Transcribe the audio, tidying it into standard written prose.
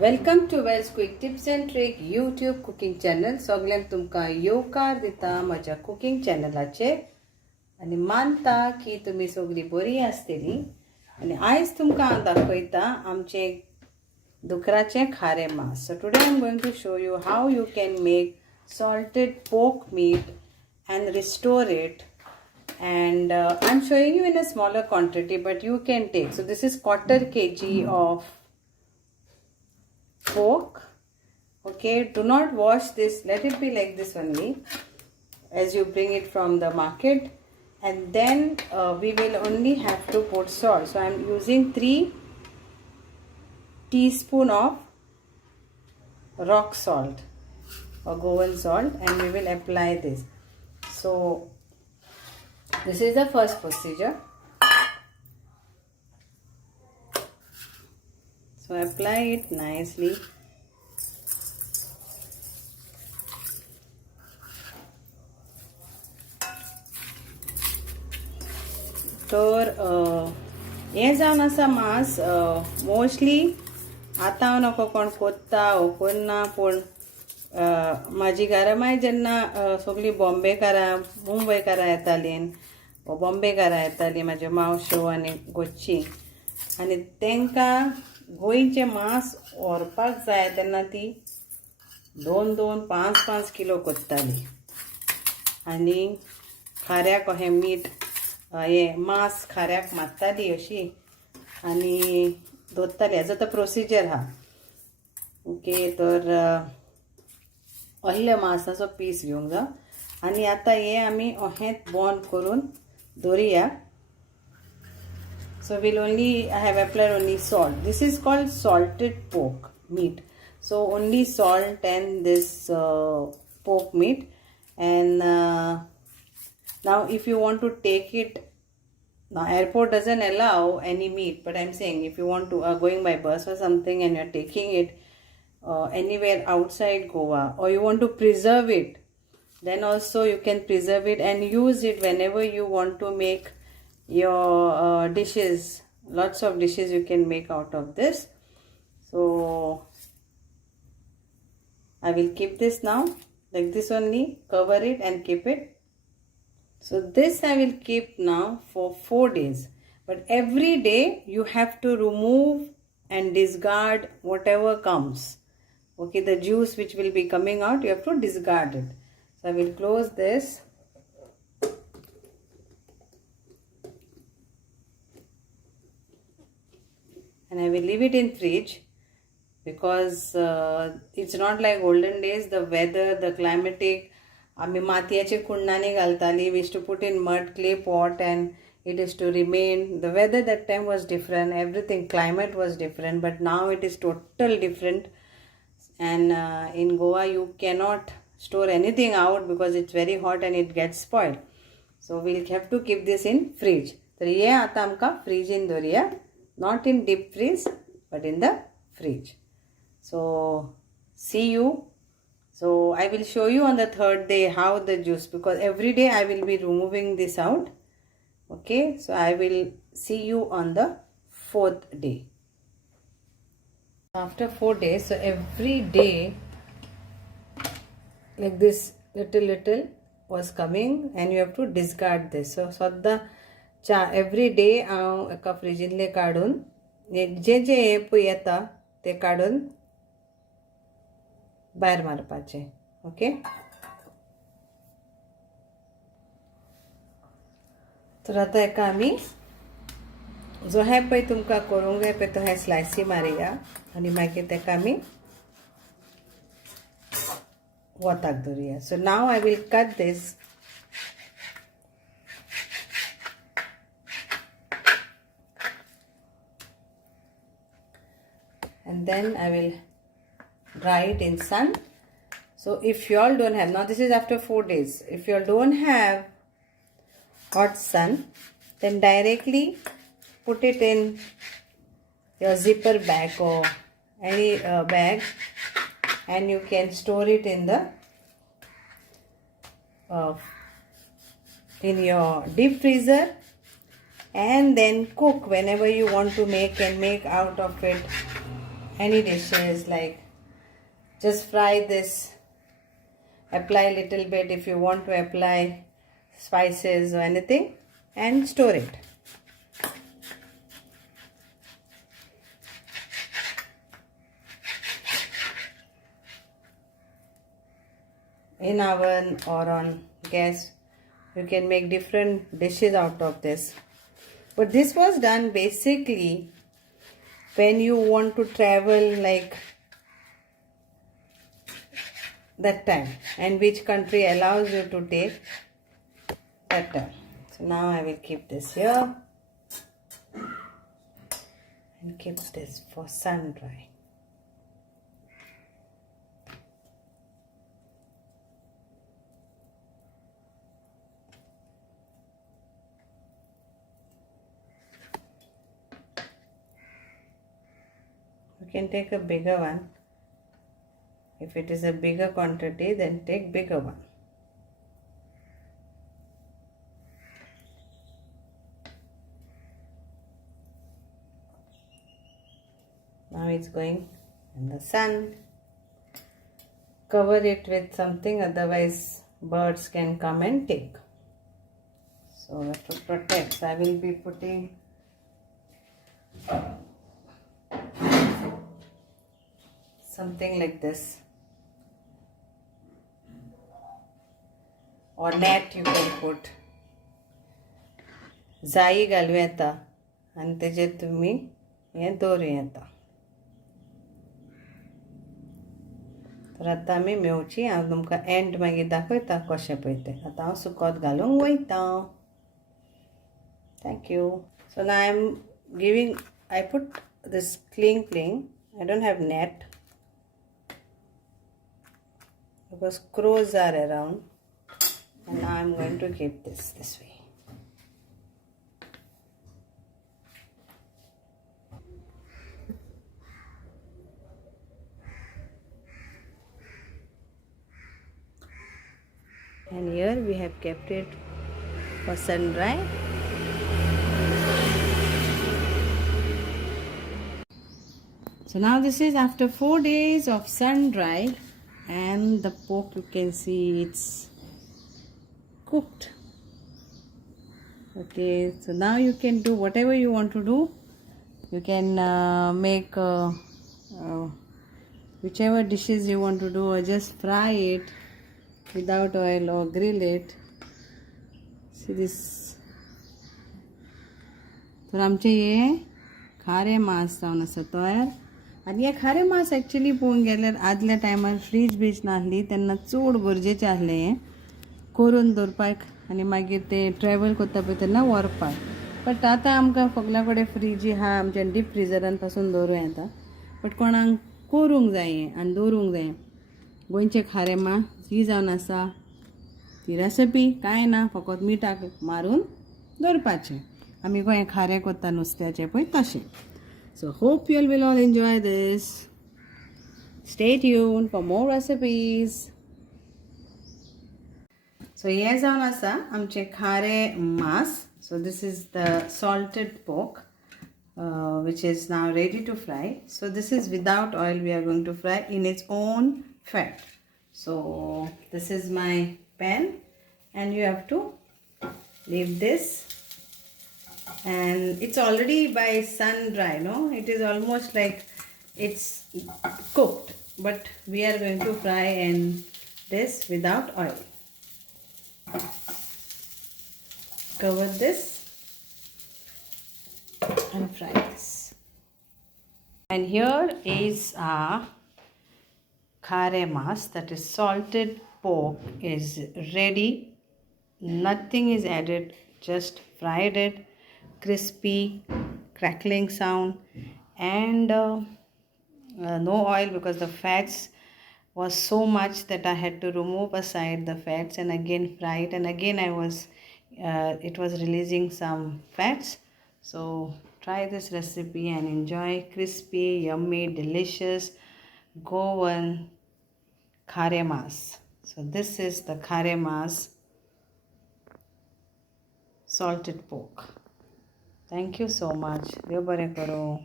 Welcome to Wells quick tips and trick YouTube cooking channel. सगळ्यांक तुमकां येवकार दिता म्हज्या कुकिंग चॅनलाचेर आनी मानता की तुमी सगळीं बरीं आसतलीं. आनी आयज तुमकां हांव दाखयता आमचें दुकराचें खारें मास. So today I am going to show you how you can make salted pork meat and restore it. And I'm showing you in a smaller quantity, but you can take. So this is 1/4 kg of pork. Okay, do not wash this, let it be like this only as you bring it from the market. And then we will only have to put salt. So I'm using 3 teaspoon of rock salt or Goan salt, and we will apply this. So this is the first procedure. So apply it nicely. तर हे जावन आसा मास mostly आतां हांव नको कोण कोत्ता वो कोन्ना, पूण म्हाजी घरामाय जेन्ना सगळीं बॉम्बेकारां मुंबयकारां येतालीं वो बॉम्बेकारां येतालीं, म्हाज्यो मावश्यो आनी गोच्ची, आनी तांकां गोंयचें मांस व्हरपाक जाय तेन्ना ती 2-2, 5-5 किलो कोत्तालीं. आनी खाऱ्याक अशें मीठ हे मांस खाऱ्याक मारताली अशी आनी दवरताली. हेजो तो प्रोसिजर आहा. ओके, तर असले मांसाचो पीस घेवंक जाय. आनी आतां हे आमी अशेंच बॉन करून Deoria. So we'll only, I have applied only salt. This is called salted pork meat. So only salt and this pork meat. And now if you want to take it, now airport doesn't allow any meat, but I'm saying if you want to going by bus or something and you're taking it anywhere outside Goa, or you want to preserve it, then also you can preserve it and use it whenever you want to make your dishes. Lots of dishes you can make out of this. So I will keep this now like this only, cover it and keep it. So this I will keep now for 4 days, but every day you have to remove and discard whatever comes. Okay, the juice which will be coming out, you have to discard it. So I will close this. And I will leave it in fridge because it's not like olden days. The weather, the climatic, आमी मातयेचे कुंडांनी घालताली. We used to put in mud clay pot and it is to remain. The weather that time was different, everything, climate was different, but now it is total different. And in Goa you cannot store anything out because it's very hot and it gets spoiled. So we'll have to keep this in fridge. तर हे आता आमकां fridge in Deoria, not in deep freeze but in the fridge. So see you. So I will show you on the 3rd day how the juice, because every day I will be removing this out. Okay, so I will see you on the 4th day. After 4 days, so every day like this little was coming and you have to discard this. So सद्दां every day हांव एका फ्रिजींतले काडून जे हे पळय येता ते काडून भायर मारपाचें. ओके, तर आतां हेका आमी जो हे पळय तुमकां करूंक जाय पळय तो हे स्लायसी मारया आनी मागीर तेका आमी वताक दवरया. So now I will cut this. And then I will dry it in sun. So if you all don't have, now this is after 4 days, if you all don't have hot sun, then directly put it in your zipper bag or any bag, and you can store it in the in your deep freezer, and then cook whenever you want to make, and make out of it any dishes, like just fry this, apply little bit if you want to apply spices or anything, and store it. In oven or on gas, you can make different dishes out of this. But this was done basically when you want to travel, like that time, and which country allows you to take that time. So now I will keep this here and keep this for sun dry. You can take a bigger one. If it is a bigger quantity, then take bigger one. Now it's going in the sun. Cover it with something, otherwise birds can come and take. So to protect, I will be putting something like this, or net you can put. जाई घालूं येता आनी तेजेर तुमी हें दवरूं येता. तर आतां आमी मेवची, हांव तुमकां एंड मागीर दाखयता कशें पळय तें. आतां हांव सुकत घालूंक वयता. Thank you. So now I put this cling. I don't have net because crows are around, and now I'm going to keep this way. And here we have kept it for sun dry. So now this is after 4 days of sun dry, and the pork, you can see it's cooked. Okay, so now you can do whatever you want to do. You can make whichever dishes you want to do, or just fry it without oil, or grill it. See this. तर आमचे हे खारे मास जावन आसा तयार. आनी हे खारे मास actually पळोवंक गेल्यार आदल्या टायमार फ्रीज नासली तेन्ना चड गरजेचें आसलें हें करून दवरपाक, आनी मागीर ते ट्रॅवल करता पळय तेन्ना व्हरपाक. बट आतां आमकां सगल्या कडेन फ्रीज आहा, आमच्या डीप फ्रिजरान पासून दवरूं येता. बट कोणाक करूंक जाय आनी दवरूंक जाय. गोंयचे खारे मास ही जावन आसा ती रेसिपी, कांय ना, फकत मिठाक मारून दवरपाचें. आमी गोंय खारें करता नुस्त्याचें पळय तशें. So hope you will all enjoy this. Stay tuned for more recipes. So here जावन आसा आमचे खारे मास. So this is the salted pork which is now ready to fry. So this is without oil, we are going to fry in its own fat. So this is my pan, and you have to leave this, and it's already by sun dry, no, it is almost like it's cooked, but we are going to fry in this without oil. Cover this and fry this. And here is our Kharem Maas, that is salted pork, is ready. Nothing is added, just fried it. Crispy, crackling sound, and no oil, because the fats was so much that I had to remove aside the fats and again fry it, and again it was releasing some fats. So try this recipe and enjoy crispy, yummy, delicious Goan Kharem Maas. So this is the Kharem Maas salted pork. Thank you so much. Dev bare karo.